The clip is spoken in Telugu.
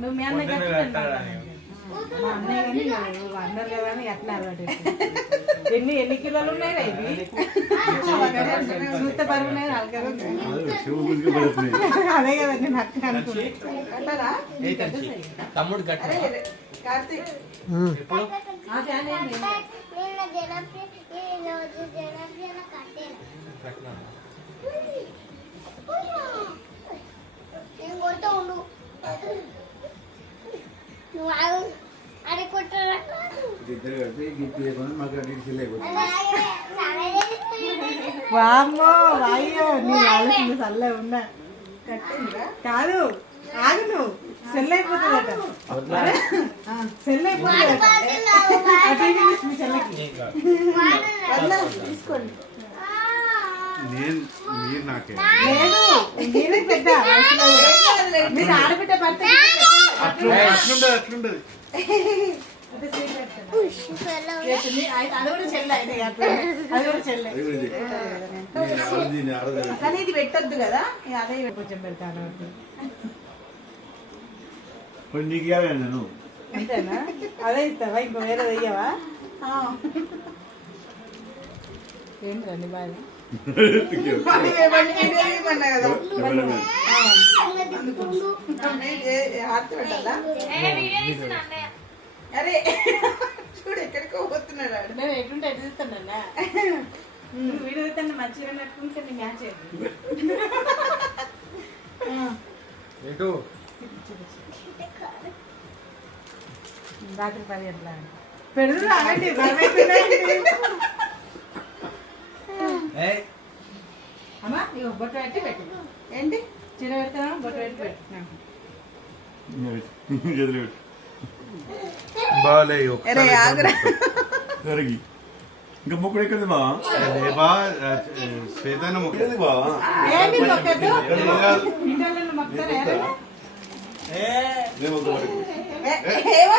నువ్వు మీ అన్నయ్య అన్నారు కదా అని ఎట్లా అలవాటు ఎన్ని కిలోలు ఉన్నాయి ఇవి చూస్తే పరుగున్నాయి అదే కదా నేను అక్క అనుకుంటా తమ్ముడు వామ్మో వాయ్యో నీ ఆలోచన చల్లే ఉన్నా కాదు ఆగు నువ్వు సెల్ అయిపోతుందట సెల్ అయిపోతుందట తీసుకోండి లేదు మీరే పెద్ద మీరు ఆడబిడ్డ భర్త అట్లుండదు అది కూడా చెల్లె అది కూడా చెల్లె కానీ ఇది పెట్టద్దు కదా అదే కొంచెం పెడతాను అంతేనా అదే ఇస్తావా ఇంకో వేరే వెయ్యవా ఏంటండి బాగా అరే చూడు ఎక్కడికో పోతున్నాడు నేను ఎటుంటే ఎటు చూస్తానన్నా వీడియో చూస్తాను మంచిగా నట్టుకుంటే నీ మ్యాచ్ రాత్రి 10 గంటల పెడుతు రాగండి అమ్మా ఇక బొట్టు పెట్టి పెట్టు ఏంటి చీర పెడతాను బొట్టు పెట్టి పెట్టు ఇంకా మొక్కడు ఎక్కడిది బా శ్వేతైన మొక్కది బా ఏమో